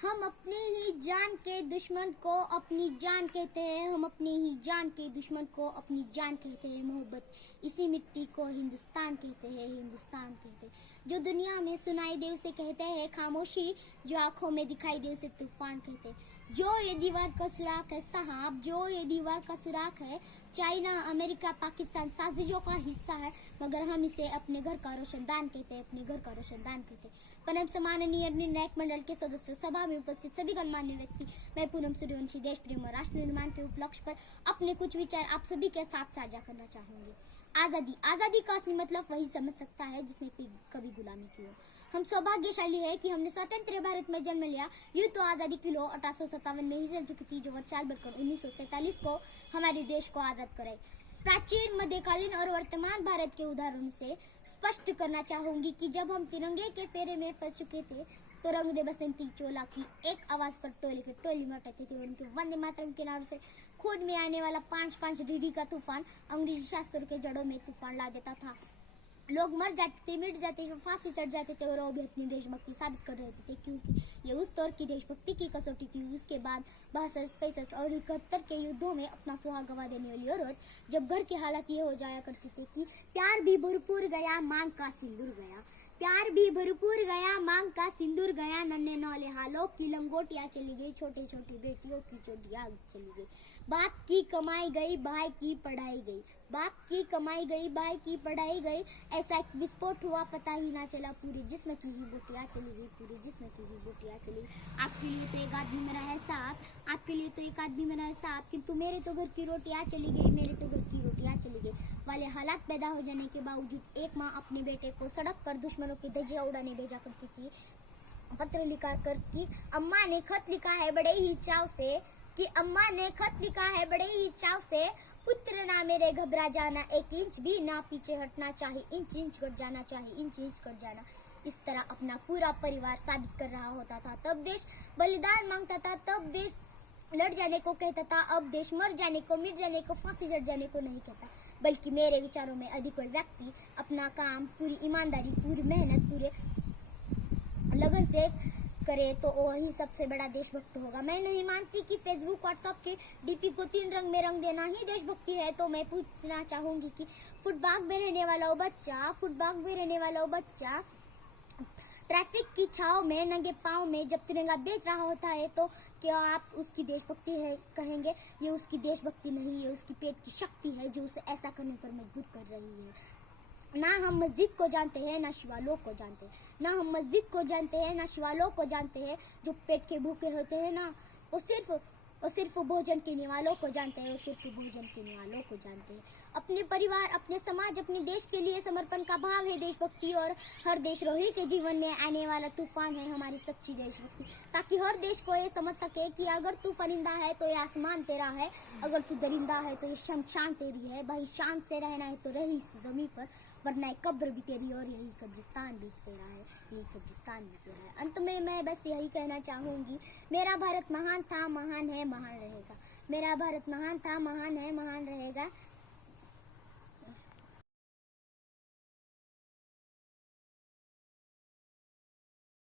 हम अपनी ही जान के दुश्मन को अपनी जान कहते हैं, हम अपनी ही जान के दुश्मन को अपनी जान कहते हैं। मोहब्बत इसी मिट्टी को हिंदुस्तान कहते हैं, हिंदुस्तान कहते हैं। जो दुनिया में सुनाई दे उसे कहते हैं खामोशी, जो आंखों में दिखाई दे उसे तूफान कहते हैं। जो ये दीवार का सुराख है साहब, जो ये दीवार का सुराख है, चाइना अमेरिका पाकिस्तान साजिशों का हिस्सा है, मगर हम इसे अपने घर का रोशनदान कहते हैं, अपने घर का रोशनदान कहते हैं। परम सम्माननीय निर्णायक मंडल के सदस्यों, सभा में उपस्थित सभी गणमान्य व्यक्ति, मैं पूनम सूर्यवंशी देश प्रेम और राष्ट्र निर्माण के उपलक्ष्य पर अपने कुछ विचार आप सभी के साथ साझा करना चाहूंगी। आजादी, आजादी का असली मतलब वही समझ सकता है जिसने कभी गुलामी की हो। हम सौभाग्यशाली है कि हमने स्वतंत्र भारत में जन्म लिया। यूं तो आजादी की लौ 1857 में ही चल चुकी थी, जो वर्षाल बढ़कर 1947 को हमारे देश को आजाद कराई। प्राचीन, मध्यकालीन और वर्तमान भारत के उदाहरण से स्पष्ट करना चाहूंगी कि जब हम तिरंगे के फेरे में फंस चुके थे तो रंग दे बसंती चोला की एक आवाज पर टोली के टोली में उठाते थे। उनके वंदे मातरम के नारों से खुद में आने वाला 5-5 डीडी का तूफान अंग्रेजी शास्त्रों के जड़ों में तूफान ला देता था। लोग मर जाते थे, मिट जाते थे, फांसी चढ़ जाते थे और वो भी अपनी देशभक्ति साबित कर रहे थे, क्योंकि ये उस दौर की देशभक्ति की कसौटी थी। उसके बाद 62, 65 और 71 के युद्धों में अपना सुहाग गवा देने वाली औरत, जब घर की हालत ये हो जाया करती थी कि प्यार भी भरपूर गया मांग का सिंदूर गया, प्यार भी भरपूर गया मांग का सिंदूर गया, नन्हे नौले हालों की लंगोटियां चली गई, छोटे छोटी बेटियों की चोटियां चली गई। बाप की कमाई गई, भाई की पढ़ाई गई, बाप की कमाई गई, भाई की पढ़ाई गई। ऐसा एक विस्फोट हुआ, पता ही ना चला, पूरे जिस्म की ही बोटियां चली गई, पूरे जिस्म की ही बोटियां चली गई। आपके लिए तो एक आदमी मरा है साहब, आपके लिए तो एक आदमी मरा है साहब, किंतु मेरे तो घर की रोटियां चली गई, मेरे तो घर की रोटियां चली गई वाले हालात पैदा हो जाने के बावजूद एक माँ अपने बेटे को सड़क पर दुश्मनों की धज्जियां उड़ाने भेजा करती थी। पत्र लिखा कर कि अम्मा ने खत लिखा है बड़े ही चाव से, कि अम्मा ने खत लिखा है बड़े ही चाव से, पुत्र ना मेरे घबरा जाना, 1 इंच भी ना पीछे हटना चाहिए, इंच इंच कट जाना चाहिए, इंच इंच कट जाना। इस तरह अपना पूरा परिवार साबित कर रहा होता था। तब देश बलिदान मांगता था, तब देश लड़ जाने को कहता था, अब देश मर जाने को, मिट जाने को, फांसी चढ़ जाने को नहीं कहता। बल्कि मेरे विचारों में यदि कोई व्यक्ति अपना काम पूरी ईमानदारी, पूरी मेहनत, पूरे लगन से करे तो वही सबसे बड़ा देशभक्त होगा। मैं नहीं मानती कि फेसबुक, व्हाट्सएप के डीपी को 3 रंग में रंग देना ही देशभक्ति है। तो मैं पूछना चाहूंगी कि फुटपाथ में रहने वाला वो बच्चा, फुटपाथ में रहने वाला वो बच्चा ट्रैफिक की छाव में नंगे पाँव में जब तिरंगा बेच रहा होता है, तो क्या आप उसकी देशभक्ति है कहेंगे? ये उसकी देशभक्ति नहीं, ये उसकी पेट की शक्ति है जो उसे ऐसा करने पर मजबूर कर रही है। ना हम मस्जिद को जानते हैं, ना शिवालोक को जानते हैं, ना हम मस्जिद को जानते हैं, ना शिवालोक को जानते हैं। जो पेट के भूखे होते हैं ना, वो सिर्फ भोजन केने वालों को जानते हैं, वो सिर्फ भोजन केने वालों को जानते हैं। अपने परिवार, अपने समाज, अपने देश के लिए समर्पण का भाव है देशभक्ति, और हर देशद्रोही के जीवन में आने वाला तूफान है हमारी सच्ची देशभक्ति। ताकि हर देश को ये समझ सके कि अगर तू परिंदा है तो ये आसमान तेरा है, अगर तू दरिंदा है तो ये शमशान तेरी है। भाई शान से रहना है तो रही इस जमीन पर, वरना कब्र भी तेरी और यही कब्रिस्तान भी तेरा है, यही कब्रिस्तान भी तेरा है। अंत में मैं बस यही कहना चाहूंगी, मेरा भारत महान था, महान है, महान रहेगा। मेरा भारत महान था, महान है, महान रहेगा।